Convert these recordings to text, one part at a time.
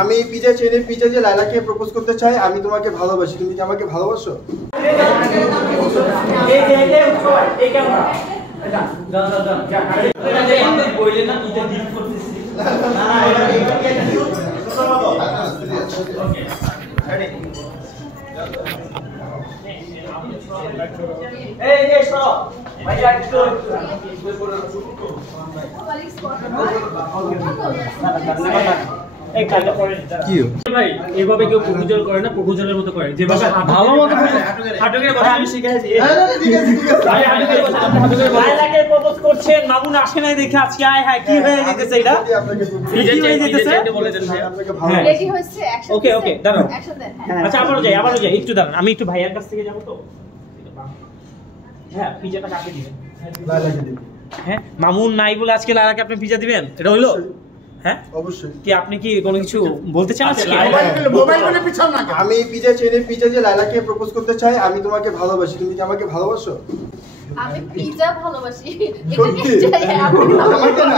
আমি পিজা চেনের পিজা যে লাইলাকে প্রপোজ করতে চাই, আমি তোমাকে ভালোবাসি, তুমি কি আমাকে ভালোবাসো? ভাই এইভাবে কেউ প্রপোজাল করে না, প্রপোজালের মতো করে যেভাবে ভালো মতো হাঁটু করে বসে আমি শিখাইছি। লাইলাকে প্রপোজ করছেন, মামুন আসে নাই দেখে আজকে আয় হায় কি হয়ে যেতেছে এটা, কি হয়ে যেতেছে বলে দেন ভাই। রেডি হচ্ছে অ্যাকশন। ওকে ওকে দাঁড়াও। অ্যাকশন দেন। আচ্ছা আবারও যাই একটু দাঁড়ান, আমি একটু ভাইয়ার কাছ থেকে যাব তো। হ্যাঁ পিজাটা কাকে দিবেন? লাইলাকে দিবি। হ্যাঁ মামুন নাই বলে আজকে লাইলাকে আপনি পিজা দিবেন, এটা হইলো? হ্যাঁ অবশ্যই। কি আপনি কি কোনো কিছু বলতে চান আজকে? আমি পিজা চেনের পিজা যে লাইলাকে প্রপোজ করতে চাই, আমি তোমাকে ভালোবাসি, তুমি কি আমাকে ভালোবাসো? আমি পিজা ভালোবাসি। সত্যি? আমাকে না,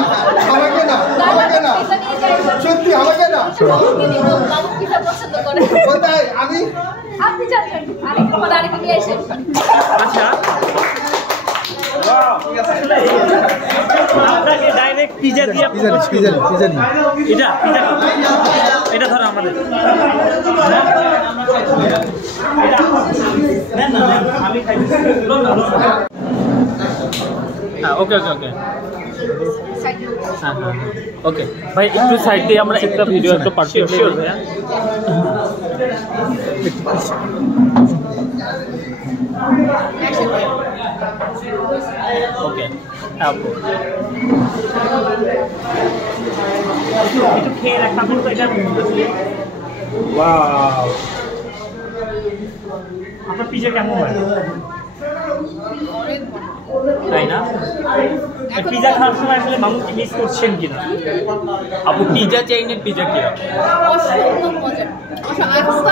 আমাকে না, আমাকে না, সত্যি আমাকে না। বাবু পিজা পছন্দ করে। কোথায় আমি? আপনি জানেন আরেকটা নিয়ে আসেন। আচ্ছা আপনাকে ডাইরেক্ট পিজা দিয়ে পিজা নি এটা ধরো আমাদের আমি খাই। হ্যাঁ ওকে ওকে ওকে হ্যাঁ ওকে ভাই একটু সাইড দিয়ে আমরা একটা ভিডিও একটু পার্টিকুলার শিওর ভাইয়া। ওকে একটু খেয়ে রাখা তো এটা। ওয়াও আপনার পিজা কেমন হয়? তাই না? পিজা খাওয়ার সময় আসলে মামুকে মিস করছেন কিনা? আপু পিজা চাইনের পিজা কি? অসম্ভব মজা। আজকে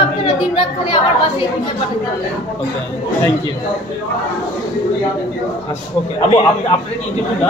আপনারা দিনরাত খালি আমার বাসায় পিজা পাঠাতে। Okay thank you. ওকে আপু আপনারা কি ইন্টারভিউ না?